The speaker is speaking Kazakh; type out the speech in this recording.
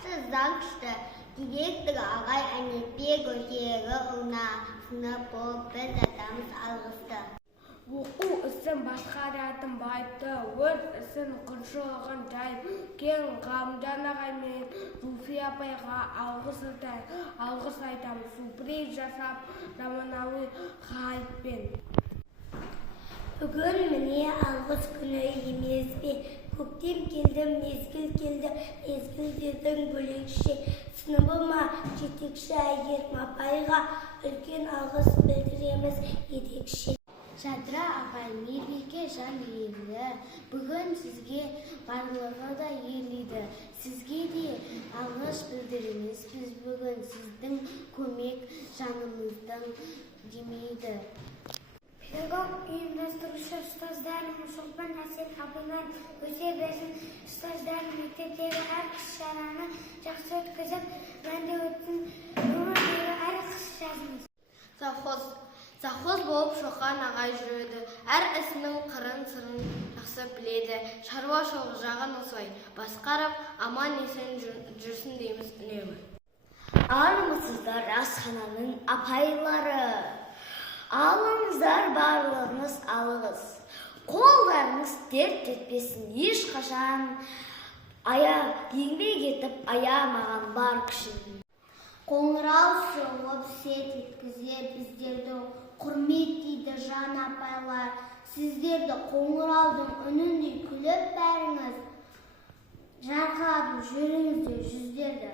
басшысы заң күшті. Директор ағай Әнетбек Өтегіұлына сынып болып біз атамыз алғысты. Оқу ісін басқаратын байыпты, өрт ісін қыншылығын жайып, кен Ғалымжан ағай мен Зульфия апайға алғыс айтамыз. Сюрприз жасап, заманауи хайппен. Бүгін міне алғыс күні емес пе? Көктем келді, мезгіл келді, мезгілдердің бөлекше. Сыныбыма жетекші Әйгерім апайға үлкен алғыс білдіреміз ерекше. Жадыра ағай мейірбике жан иелі, бүгін сізге барлығы да елейді. Сізге де алғыс білдіреміз, біз бүгін сіздің көмек жанымыздың демейді. Педагог ұйымдастырушы ұстаздарым Мұсылман Әсет абынан өсе берсін. Ұстаздарым мектептегі әр іс-шараны жақсы өткізіп, мәнді өтсін. Өңірдегі әр қыс жазыңыз. Завхоз болып Шоқан ағай жүреді. Әр ісінің қырын-сырын жақсы біледі. Шаруашылық жағын осылай басқарып, аман-есен жүрсін дейміз үнемі. Армысыздар асхананың апайлары. Алыңыздар барлығыңыз алығыз. Қолдарыңыз дерт жетпесін ешқашан. Еңбек етіп аямаған бар күшін. Қоңырау соғып сет еткізе біздерді құрметтейді жан апайлар. Сіздерді қоңыраудың үніндей күліп бәріңіз жарқыратып жүріңіздер жүздерді.